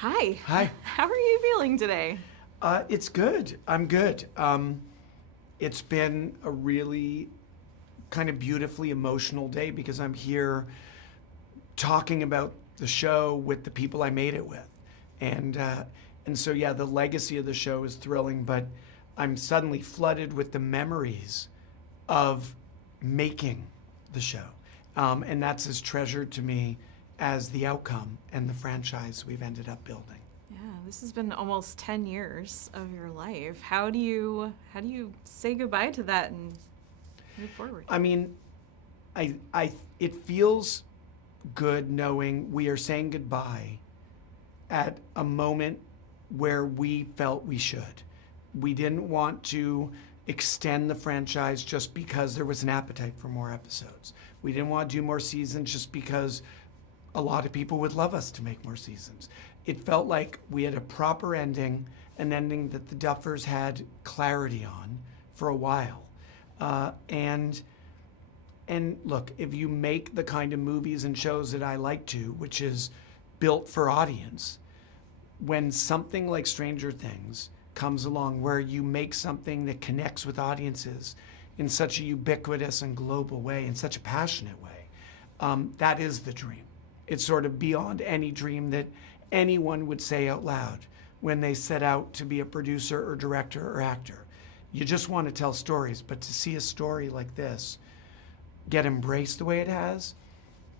Hi. Hi. How are you feeling today? It's good. I'm good. It's been a really kind of beautifully emotional day because I'm here talking about the show with the people I made it with. And so, yeah, the legacy of the show is thrilling, but I'm suddenly flooded with the memories of making the show. And that's as treasured to me as the outcome and the franchise we've ended up building. Yeah, this has been almost 10 years of your life. How do you say goodbye to that and move forward? I mean, it feels good knowing we are saying goodbye at a moment where we felt we should. We didn't want to extend the franchise just because there was an appetite for more episodes. We didn't want to do more seasons just because a lot of people would love us to make more seasons. It felt like we had a proper ending, an ending that the Duffers had clarity on for a while. And look, if you make the kind of movies and shows that I like to, which is built for audience, when something like Stranger Things comes along where you make something that connects with audiences in such a ubiquitous and global way, in such a passionate way, that is the dream. It's sort of beyond any dream that anyone would say out loud when they set out to be a producer or director or actor. You just want to tell stories, but to see a story like this get embraced the way it has,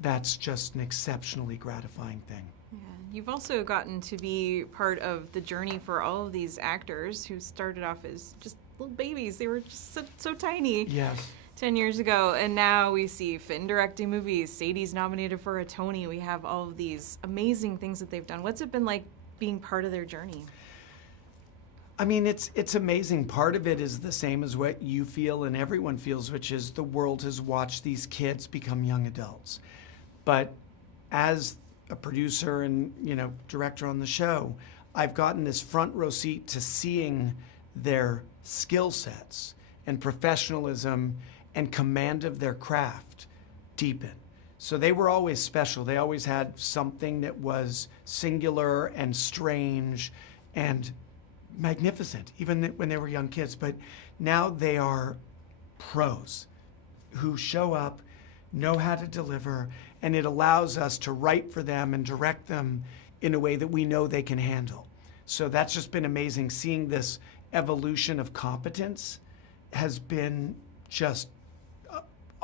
that's just an exceptionally gratifying thing. Yeah, you've also gotten to be part of the journey for all of these actors who started off as just little babies. They were just so tiny. Yes. 10 years ago, and now we see Finn directing movies. Sadie's nominated for a Tony. We have all of these amazing things that they've done. What's it been like being part of their journey? I mean, it's amazing. Part of it is the same as what you feel and everyone feels, which is the world has watched these kids become young adults. But as a producer and, director on the show, I've gotten this front row seat to seeing their skill sets and professionalism and command of their craft deepen. So they were always special. They always had something that was singular and strange and magnificent, even when they were young kids. But now they are pros who show up, know how to deliver, and it allows us to write for them and direct them in a way that we know they can handle. So that's just been amazing. Seeing this evolution of competence has been just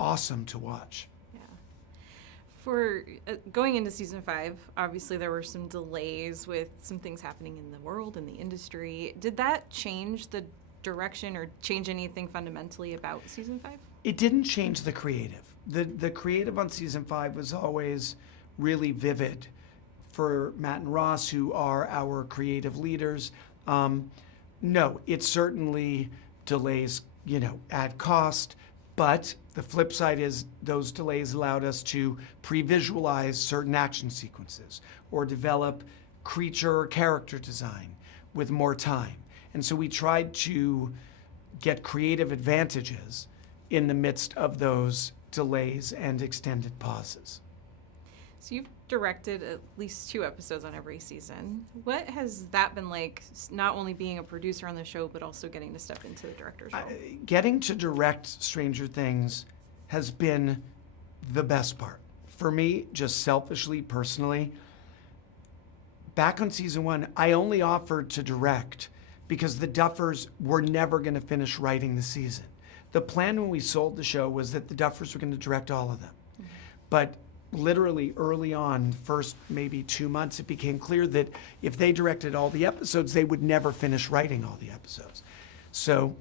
awesome to watch. Yeah. For going into season 5, obviously there were some delays with some things happening in the world and the industry. Did that change the direction or change anything fundamentally about season 5? It didn't change the creative. The creative on season 5 was always really vivid for Matt and Ross, who are our creative leaders. No, it certainly delays, add cost, but the flip side is those delays allowed us to pre-visualize certain action sequences or develop creature or character design with more time. And so we tried to get creative advantages in the midst of those delays and extended pauses. So you've directed at least 2 episodes on every season. What has that been like, not only being a producer on the show, but also getting to step into the director's role? Getting to direct Stranger Things has been the best part. For me, just selfishly, personally, back on season 1, I only offered to direct because the Duffers were never going to finish writing the season. The plan when we sold the show was that the Duffers were going to direct all of them. Mm-hmm. But literally early on, first maybe 2 months, it became clear that if they directed all the episodes, they would never finish writing all the episodes. So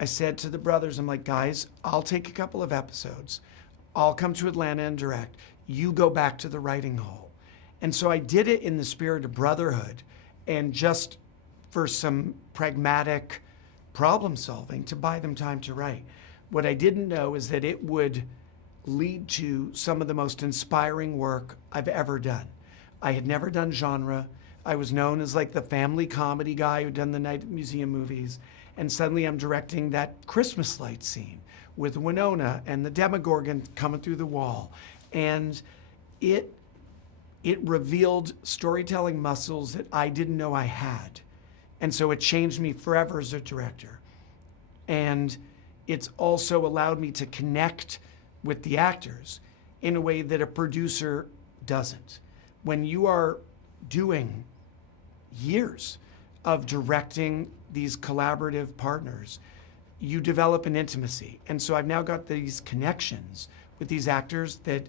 I said to the brothers, I'm like, guys, I'll take a couple of episodes. I'll come to Atlanta and direct. You go back to the writing hole. And so I did it in the spirit of brotherhood and just for some pragmatic problem solving to buy them time to write. What I didn't know is that it would lead to some of the most inspiring work I've ever done. I had never done genre. I was known as like the family comedy guy who'd done the Night at Museum movies. And suddenly I'm directing that Christmas light scene with Winona and the Demogorgon coming through the wall. And it it revealed storytelling muscles that I didn't know I had. And so it changed me forever as a director. And it's also allowed me to connect with the actors in a way that a producer doesn't. When you are doing years of directing these collaborative partners, you develop an intimacy. And so I've now got these connections with these actors that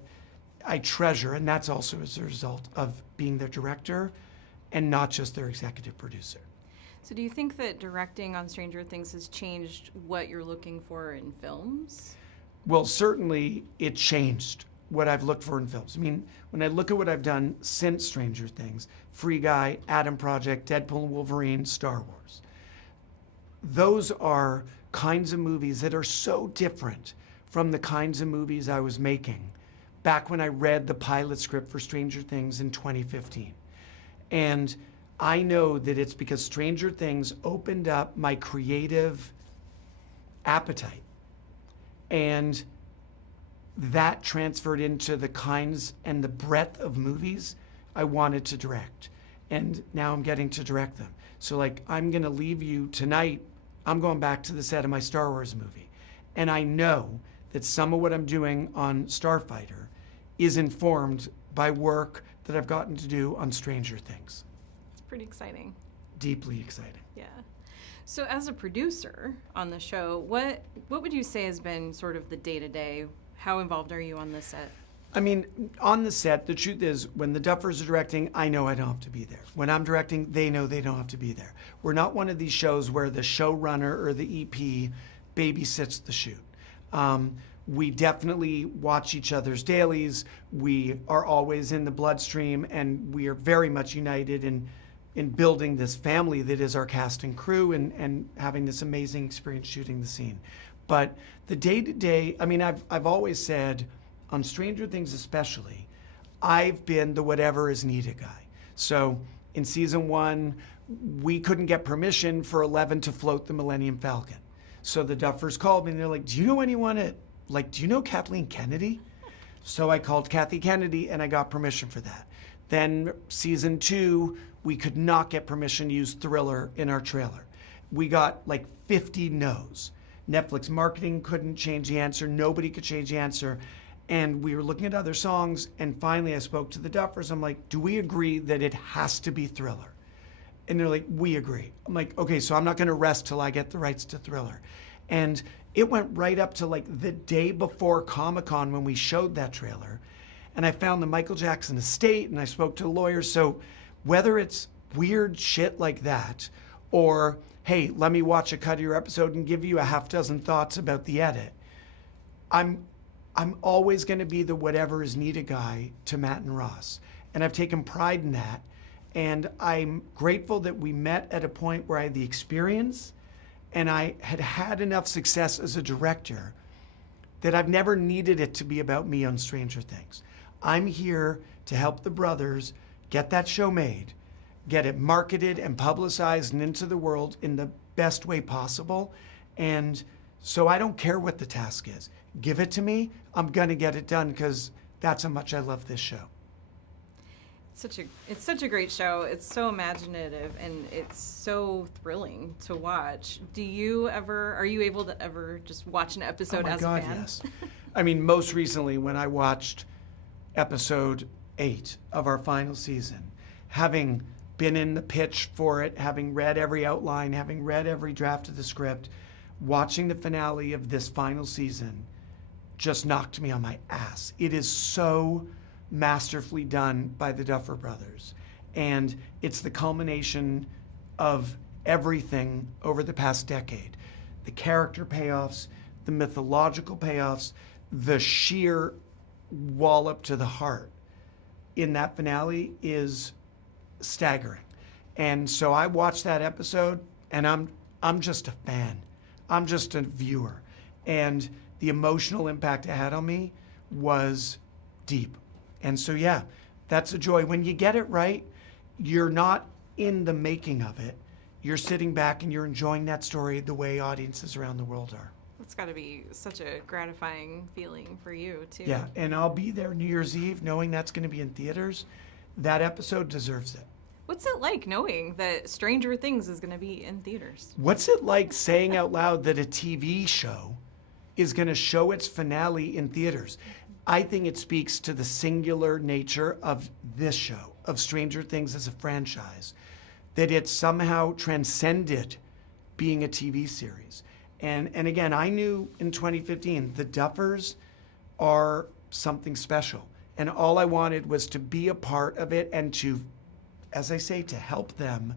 I treasure, and that's also as a result of being their director and not just their executive producer. So do you think that directing on Stranger Things has changed what you're looking for in films? Well, certainly it changed what I've looked for in films. I mean, when I look at what I've done since Stranger Things, Free Guy, Adam Project, Deadpool Wolverine, Star Wars, those are kinds of movies that are so different from the kinds of movies I was making back when I read the pilot script for Stranger Things in 2015. And I know that it's because Stranger Things opened up my creative appetite. And that transferred into the kinds and the breadth of movies I wanted to direct. And now I'm getting to direct them. So like, I'm gonna leave you tonight, I'm going back to the set of my Star Wars movie. And I know that some of what I'm doing on Starfighter is informed by work that I've gotten to do on Stranger Things. It's pretty exciting. Deeply exciting. Yeah. So as a producer on the show, what would you say has been sort of the day-to-day? How involved are you on the set? I mean, on the set, the truth is, when the Duffers are directing, I know I don't have to be there. When I'm directing, they know they don't have to be there. We're not one of these shows where the showrunner or the EP babysits the shoot. We definitely watch each other's dailies. We are always in the bloodstream, and we are very much united in building this family that is our cast and crew, and having this amazing experience shooting the scene. But the day-to-day, I mean, I've always said, on Stranger Things especially, I've been the whatever is needed guy. So in season 1, we couldn't get permission for 11 to float the Millennium Falcon. So the Duffers called me and they're like, do you know anyone do you know Kathleen Kennedy? So I called Kathy Kennedy and I got permission for that. Then season 2, we could not get permission to use Thriller in our trailer. We got like 50 no's. Netflix marketing couldn't change the answer. Nobody could change the answer. And we were looking at other songs, and finally I spoke to the Duffers. I'm like, do we agree that it has to be Thriller? And they're like, we agree. I'm like, okay, so I'm not gonna rest till I get the rights to Thriller. And it went right up to like the day before Comic-Con when we showed that trailer. And I found the Michael Jackson estate, and I spoke to lawyers. So whether it's weird shit like that, or hey, let me watch a cut of your episode and give you a half dozen thoughts about the edit, I'm always going to be the whatever is needed guy to Matt and Ross. And I've taken pride in that. And I'm grateful that we met at a point where I had the experience and I had had enough success as a director that I've never needed it to be about me on Stranger Things. I'm here to help the brothers get that show made, get it marketed and publicized and into the world in the best way possible. And so I don't care what the task is. Give it to me, I'm gonna get it done, because that's how much I love this show. It's such a great show. It's so imaginative and it's so thrilling to watch. Are you able to ever just watch an episode as a fan? Yes. I mean, most recently when I watched episode 8 of our final season, having been in the pitch for it, having read every outline, having read every draft of the script, watching the finale of this final season just knocked me on my ass. It is so masterfully done by the Duffer Brothers. And it's the culmination of everything over the past decade. The character payoffs, the mythological payoffs, the sheer wallop to the heart in that finale is staggering. And so I watched that episode and I'm just a fan. I'm just a viewer. And the emotional impact it had on me was deep. And so, yeah, that's a joy. When you get it right, you're not in the making of it. You're sitting back and you're enjoying that story the way audiences around the world are. It's got to be such a gratifying feeling for you, too. Yeah, and I'll be there New Year's Eve knowing that's going to be in theaters. that episode deserves it. What's it like knowing that Stranger Things is going to be in theaters? What's it like saying out loud that a TV show is going to show its finale in theaters? I think it speaks to the singular nature of this show, of Stranger Things as a franchise, that it somehow transcended being a TV series. And again, I knew in 2015, the Duffers are something special. And all I wanted was to be a part of it and to, as I say, to help them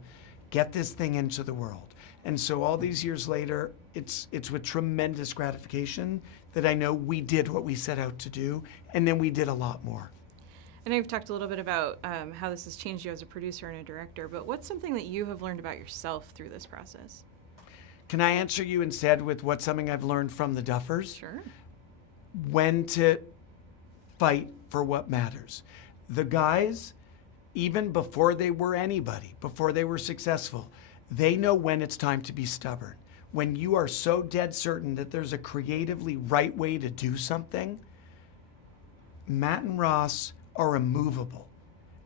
get this thing into the world. And so all these years later, it's with tremendous gratification that I know we did what we set out to do, and then we did a lot more. I know you've talked a little bit about how this has changed you as a producer and a director, but what's something that you have learned about yourself through this process? Can I answer you instead with what's something I've learned from the Duffers? Sure. When to fight for what matters. The guys, even before they were anybody, before they were successful, they know when it's time to be stubborn. When you are so dead certain that there's a creatively right way to do something, Matt and Ross are immovable.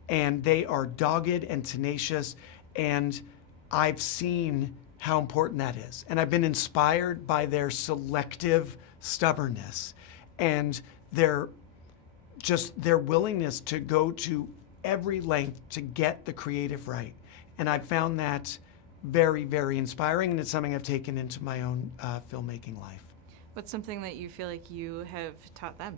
And they are dogged and tenacious. And I've seen how important that is. And I've been inspired by their selective stubbornness and their willingness to go to every length to get the creative right. And I've found that very, very inspiring, and it's something I've taken into my own filmmaking life. What's something that you feel like you have taught them?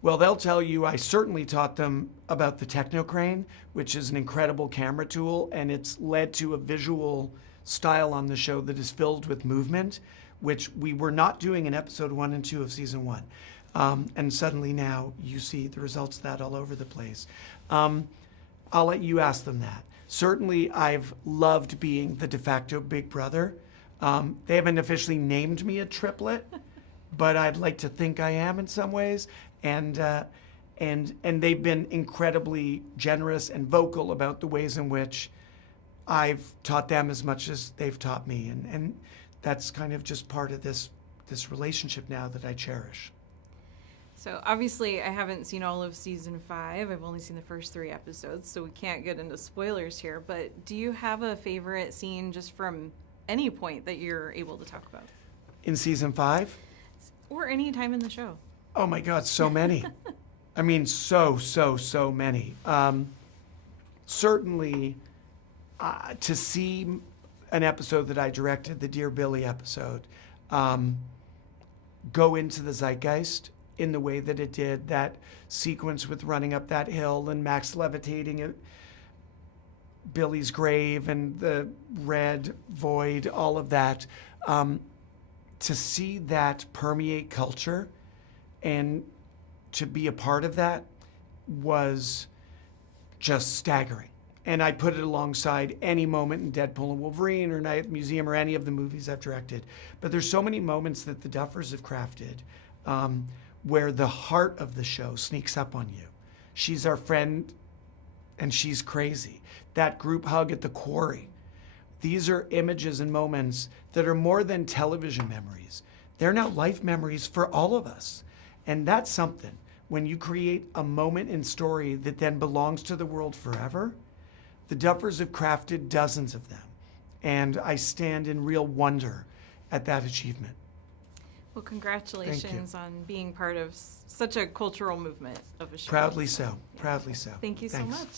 Well, they'll tell you I certainly taught them about the Technocrane, which is an incredible camera tool, and it's led to a visual style on the show that is filled with movement, which we were not doing in episode 1 and 2 of season 1. And suddenly now you see the results of that all over the place. I'll let you ask them that. Certainly, I've loved being the de facto big brother. They haven't officially named me a triplet, but I'd like to think I am in some ways. And they've been incredibly generous and vocal about the ways in which I've taught them as much as they've taught me. And that's kind of just part of this relationship now that I cherish. So obviously I haven't seen all of season 5. I've only seen the first 3 episodes, so we can't get into spoilers here. But do you have a favorite scene just from any point that you're able to talk about? In season 5? Or any time in the show. Oh my God, so many. I mean, so many. Certainly, to see an episode that I directed, the Dear Billy episode, go into the zeitgeist in the way that it did, that sequence with running up that hill and Max levitating at Billy's grave and the red void, all of that, to see that permeate culture and to be a part of that was just staggering. And I put it alongside any moment in Deadpool and Wolverine or Night at the Museum or any of the movies I've directed. But there's so many moments that the Duffers have crafted where the heart of the show sneaks up on you. She's our friend and she's crazy. That group hug at the quarry. These are images and moments that are more than television memories. They're now life memories for all of us. And that's something. When you create a moment in story that then belongs to the world forever, the Duffers have crafted dozens of them. And I stand in real wonder at that achievement. Well, congratulations on being part of such a cultural movement of a show. Proudly so. Proudly so. Thank you so much.